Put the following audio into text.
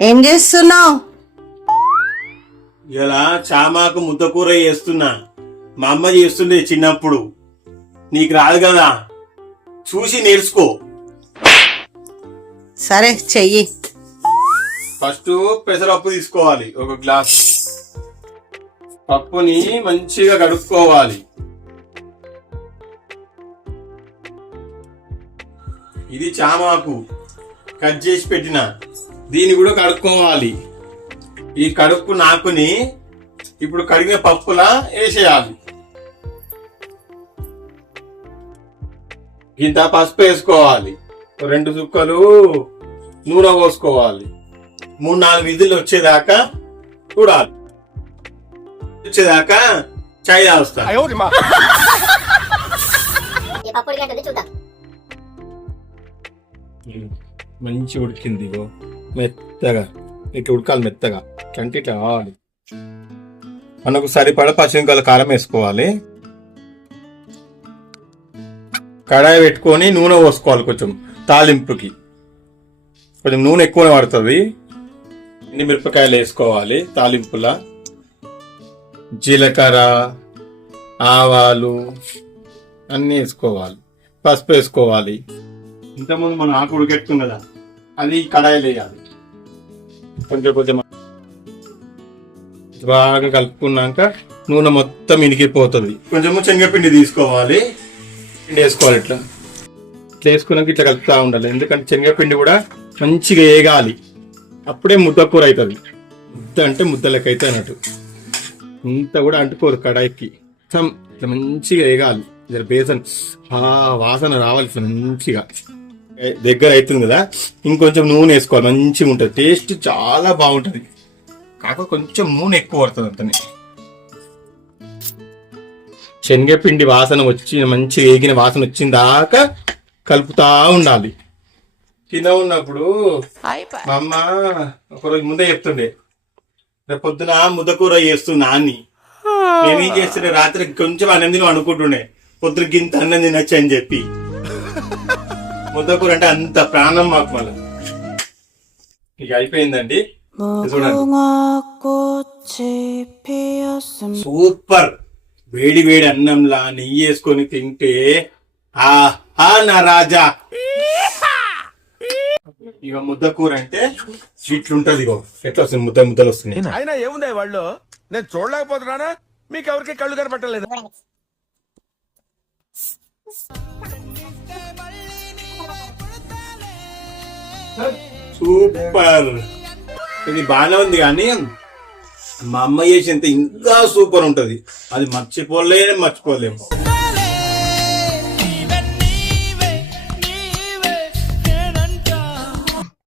ఏం చేస్తున్నావు? ఇలా చామాకు ముద్దకూర చేస్తున్నా. మా అమ్మ చేస్తుండే చిన్నప్పుడు. నీకు రాదు కదా? చూసి నేర్చుకో. సరే చెయ్యి. ఫస్ట్ పెసరపప్పు తీసుకోవాలి ఒక గ్లాస్. పప్పుని మంచిగా కడుక్కోవాలి. ఇది చామాకు. కట్ చేసి పెట్టిన. దీన్ని కూడా కడుక్కోవాలి. ఈ కడుక్కు నాకుని ఇప్పుడు కడిగిన పప్పులా వేసేయాలి. ఇంత పసుపు వేసుకోవాలి. రెండు చుక్కలు నూనె పోసుకోవాలి. మూడు నాలుగు విధులు వచ్చేదాకా చూడాలి. వచ్చేదాకా చాయ్ చూద్దాం. మంచి ఉడికింది ఇగో. మెత్తగా. ఇట్లా ఉడకాలి మెత్తగా. కంటి ఇట్లా కావాలి మనకు సరిపడ పచ్చిమిరపకాయల కారం వేసుకోవాలి. కడాయి పెట్టుకొని నూనె పోసుకోవాలి కొంచెం తాలింపుకి. కొంచెం నూనె ఎక్కువనే పడుతుంది. ఎన్ని మిరపకాయలు వేసుకోవాలి తాలింపులా? జీలకర్ర ఆవాలు అన్నీ వేసుకోవాలి. పసుపు వేసుకోవాలి. ఇంతకుముందు మనం ఆకు ఉడికెట్టుకుం కదా అది కడాయిలు వేయాలి. కొంచెం కొంచెం బాగా కలుపుకున్నాక నూనె మొత్తం ఇనికిపోతుంది కొంచెము శనగపిండి తీసుకోవాలి. పిండి వేసుకోవాలి ఇట్లా. ఇట్లా వేసుకున్నాక ఇట్లా కలుపుతా ఉండాలి. ఎందుకంటే శనగపిండి కూడా మంచిగా వేగాలి. అప్పుడే ముద్ద కూర అవుతుంది. ముద్ద అంటే ముద్దలకి అయితే అన్నట్టు. ఇంత కూడా అంటుకోదు కడాయికి. ఇట్లా మంచిగా వేగాలి. జర బేసన్ ఆ వాసన రావాలి ఇట్లా మంచిగా. దగ్గర అవుతుంది కదా? ఇంకొంచెం నూనె వేసుకోవాలి మంచిగా ఉంటుంది. టేస్ట్ చాలా బాగుంటుంది. కాకపోతే కొంచెం నూనె ఎక్కువ పడుతుంది అంతనే. శనగపిండి వాసన వచ్చి మంచి వేగిన వాసన వచ్చిన దాకా కలుపుతా ఉండాలి. కింద ఉన్నప్పుడు మా అమ్మ ఒకరోజు ముందే చెప్తుండే రేపు పొద్దున ముద్దకూర చేస్తున్నా అని నేనేం. చేస్తుండే రాత్రి కొంచెం అన్నం తిని అనుకుంటుండే పొద్దున గింత అన్నం తినొచ్చు అని చెప్పి. ముద్దకూర అంటే అంత ప్రాణం మాకు మళ్ళీ. ఇక అయిపోయిందండి. చూడండి. సూపర్. వేడి వేడి అన్నంలా నెయ్యి వేసుకొని తింటే ఆహా నా రాజా. ఇక ముద్దకూర అంటే ఇట్లుంటది ఇగో. ఎట్లా వస్తుంది? ముద్ద ముద్దలు వస్తున్నాయి. అయినా ఏముంది వాళ్ళు? నేను చూడలేకపోతున్నానా? మీకు ఎవరికి కళ్ళు కనపట్టలేదు? సూపర్. ఇది బాగానే ఉంది కానీ మా అమ్మ చేసేంత ఇంకా సూపర్ ఉంటుంది. అది మర్చిపోలే మర్చిపోలేము.